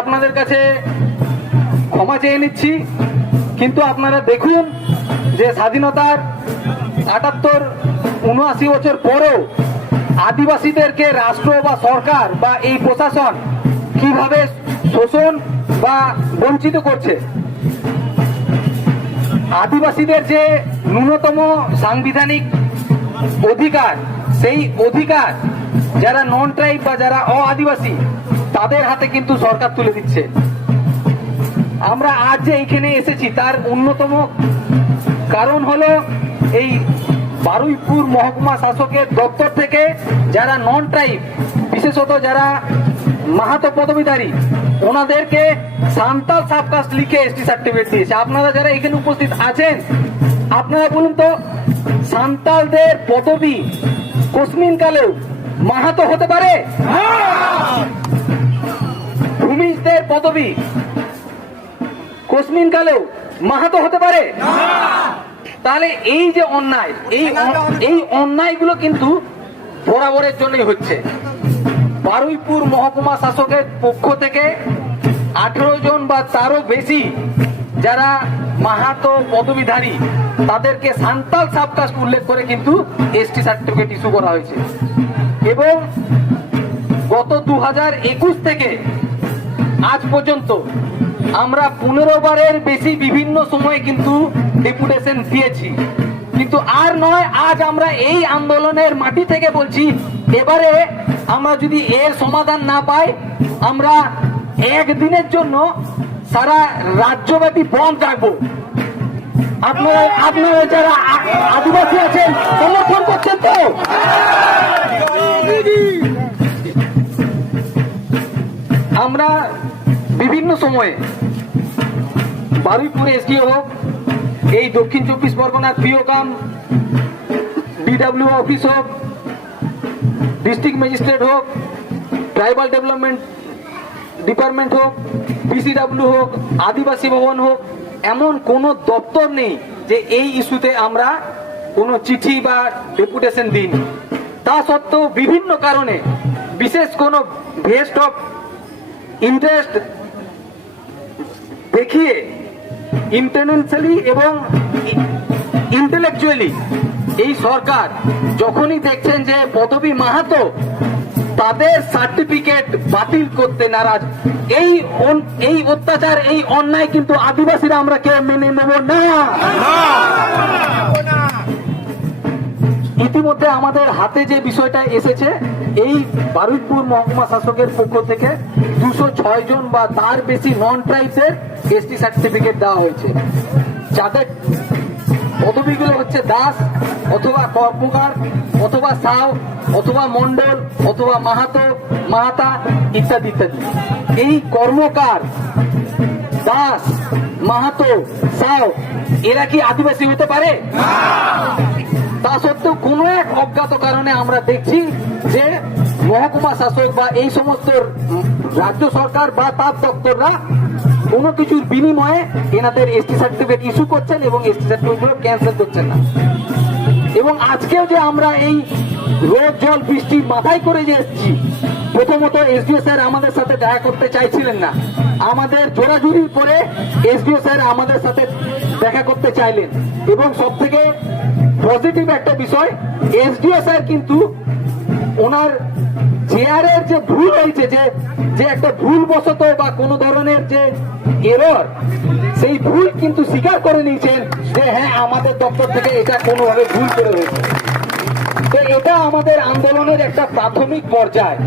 আপনাদের কাছে ক্ষমা চেয়ে নিচ্ছি। কিন্তু আপনারা দেখুন যে স্বাধীনতার আটাত্তর উনআশি বছর পরেও আদিবাসীদেরকে রাষ্ট্র বা সরকার বা এই প্রশাসন কীভাবে শোষণ বা বঞ্চিত করছে? আদিবাসীদের যে ন্যূনতম সাংবিধানিক অধিকার, সেই অধিকার যারা নন ট্রাইব বা যারা অ আদিবাসী তাদের হাতে কিন্তু সরকার তুলে দিচ্ছে। আমরা আজ যে এইখানে এসেছি, তার অন্যতম কারণ হলো এই বারুইপুর মহকুমা শাসকের দপ্তর থেকে যারা নন ট্রাইব বিশেষত যারা মাহাতো পদবীধারী, ওনাদেরকে সান্তাল সাবকাস্ট লিখে এসটি সার্টিফিকেট দিয়েছে। আপনারা যারা এখানে উপস্থিত আছেন, আপনারা বলুন তো, সান্তালদের পদবী কোসমিন কালেও মাহাতো হতে পারে? ভূমিজদের পদবী কোসমিন কালেও মাহাতো হতে পারে। তাহলে এই যে অন্যায় এই এই অন্যায়গুলো কিন্তু বরাবরের জন্যই হচ্ছে। বারুইপুর মহকুমা শাসকের পক্ষ থেকে আঠেরো জন বা তারও বেশি যারা মাহাতো পদবিধারী তাদেরকে সান্তাল সাবকাস্ট উল্লেখ করে কিন্তু এসটি সার্টিফিকেট ইস্যু করা হয়েছে। এবং গত দু একুশ থেকে আজ পর্যন্ত আমরা পনেরো বারের বেশি বিভিন্ন সময়ে কিন্তু ডেপুটেশন দিয়েছি কিন্তু আর নয়, আজ আমরা এই আন্দোলনের মাটি থেকে বলছি, এবারে আমরা যদি এর সমাধান না পাই, আমরা একদিনের জন্য সারা রাজ্যব্যাপী বন্ধ রাখব। আপনারা যারা আদিবাসী আছেন, সমর্থন করছেন তো? আমরা বিভিন্ন সময়ে বারুইপুর এসডিও হোক এই দক্ষিণ চব্বিশ পরগনার পিওকাম বিডাব্লিউ অফিস হোক ডিস্ট্রিক্ট ম্যাজিস্ট্রেট হোক ট্রাইবাল ডেভেলপমেন্ট ডিপার্টমেন্ট হোক বিসিডাব্লিউ হোক, আদিবাসী ভবন হোক, এমন কোনো দপ্তর নেই যে এই ইস্যুতে আমরা কোনো চিঠি বা ডেপুটেশন দিইনি। তা সত্ত্বেও বিভিন্ন কারণে, বিশেষ কোনো ভেস্ট অফ ইন্টারেস্ট দেখিয়ে ইন্টারন্যাশনালি এবং ইন্টেলেকচুয়ালি এই সরকার যখনই দেখছেন যে পদবী মাহাতো তাদের সার্টিফিকেট বাতিল করতে নারাজ। এই এই অত্যাচার এই অন্যায় কিন্তু আদিবাসীরা আমরা কেউ মেনে নেব না? ইতিমধ্যে আমাদের হাতে যে বিষয়টা এসেছে এই বারুইপুর মহকুমা শাসকের পক্ষ থেকে দুশো জন বা তার বেশি নন ট্রাইবসের এসটি সার্টিফিকেট দেওয়া হয়েছে। যাদের পদবীগুলো হচ্ছে দাস অথবা কর্মকার অথবা সাও অথবা মন্ডল অথবা মাহাতো মাহাতা ইত্যাদি ইত্যাদি। এই কর্মকার দাস মাহাতো সাও এরা কি আদিবাসী হতে পারে? তা সত্ত্বেও কোনো এক অজ্ঞাত কারণে আমরা দেখছি যে মহকুমা শাসক বা এই সমস্ত রাজ্য সরকার বা তার দপ্তররা কোনো কিছুর বিনিময়ে এনাদের এসটি সার্টিফিকেট ইস্যু করছেন এবং এসটি সার্টিফিকেট ক্যান্সেল করছেন না। এবং আজকেও যে আমরা এই রোদ, জল, বৃষ্টি মাথায় করে যে এসেছি, প্রথমত এসডিও স্যার আমাদের সাথে দেখা করতে চাইছিলেন না। আমাদের জোরাজুরি করে এসডিও স্যার আমাদের সাথে দেখা করতে চাইলেন। এবং সব থেকে পজিটিভ একটা বিষয় এসডিও স্যার কিন্তু ওনার চেয়ারের যে ভুল হয়েছে, যে যে একটা ভুল বশত বা কোনো ধরনের যে এরর সেই ভুল কিন্তু স্বীকার করে নিয়েছেন যে হ্যাঁ আমাদের দপ্তর থেকে এটা কোনোভাবে ভুল করে হয়েছে। তো এটা আমাদের আন্দোলনের একটা প্রাথমিক পর্যায়।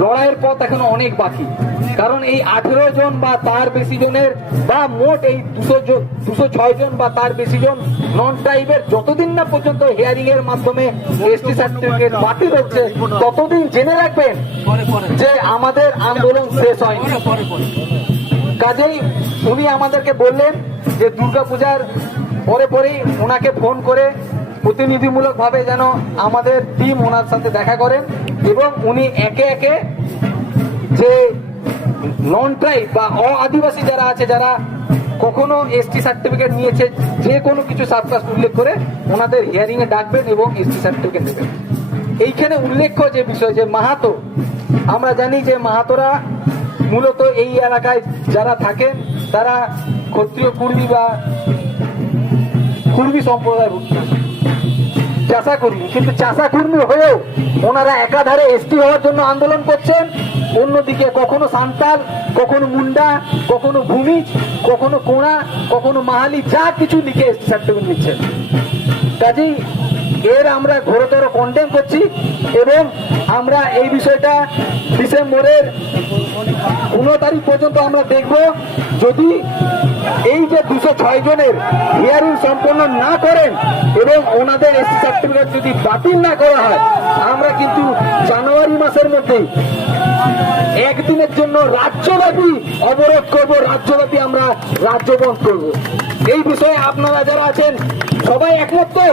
লড়াইয়ের পথ এখনও অনেক বাকি। কারণ এই আঠেরো জন বা তার বেশি জনের বা মোট এই দুশো জন দুশো ছয় জন বা তার বেশি জন নন ট্রাইবের যতদিন না পর্যন্ত হিয়ারিং এর মাধ্যমে এসটি সার্টিফিকেট বাতিল হচ্ছে ততদিন জেনে রাখবেন যে আমাদের আন্দোলন শেষ হয়নি। কাজেই উনি আমাদেরকে বললেন যে দুর্গাপূজার পরে পরেই ওনাকে ফোন করে প্রতিনিধিমূলক ভাবে যেন আমাদের টিম ওনার সাথে দেখা করেন এবং উনি একে একে যে নন ট্রাইব বা অ আদিবাসী যারা আছে, যারা কখনো এসটি সার্টিফিকেট নিয়েছে, যে কোনো কিছু সাবকাস্ট উল্লেখ করে ওনাদের হিয়ারিং এ ডাকবেন এবং এসটি সার্টিফিকেট দেবেন। এইখানে উল্লেখ্য যে বিষয় যে মাহাতো, আমরা জানি যে মাহাতোরা মূলত এই এলাকায় যারা থাকেন, তারা ক্ষত্রিয় কুর্মী বা কুর্মী সম্প্রদায় চাষা কর্মী। কিন্তু চাষা কর্মী হয়েও ওনারা একাধারে এসটি হওয়ার জন্য আন্দোলন করছেন। অন্যদিকে কখনো সান্তাল, কখনো মুন্ডা, কখনো ভূমিজ, কখনো কোড়া, কখনো মাহালি, যা কিছু লিখে এসটি সার্টিফিকেট নিচ্ছেন কাজেই এর আমরা ঘোরতর কন্ডেম করছি এবং আমরা এই বিষয়টা ডিসেম্বরের পনেরো তারিখ পর্যন্ত আমরা দেখব। যদি এই যে দুশো ছয় জনের হিয়ারিং সম্পন্ন না করেন এবং ওনাদের এসি সার্টিফিকেট যদি বাতিল না করা হয়, আমরা কিন্তু জানুয়ারি মাসের মধ্যেই একদিনের জন্য রাজ্যব্যাপী অবরোধ করব, রাজ্যব্যাপী আমরা রাজ্য বন্ধ করব। এই বিষয়ে আপনারা যারা আছেন, সবাই একমত তো?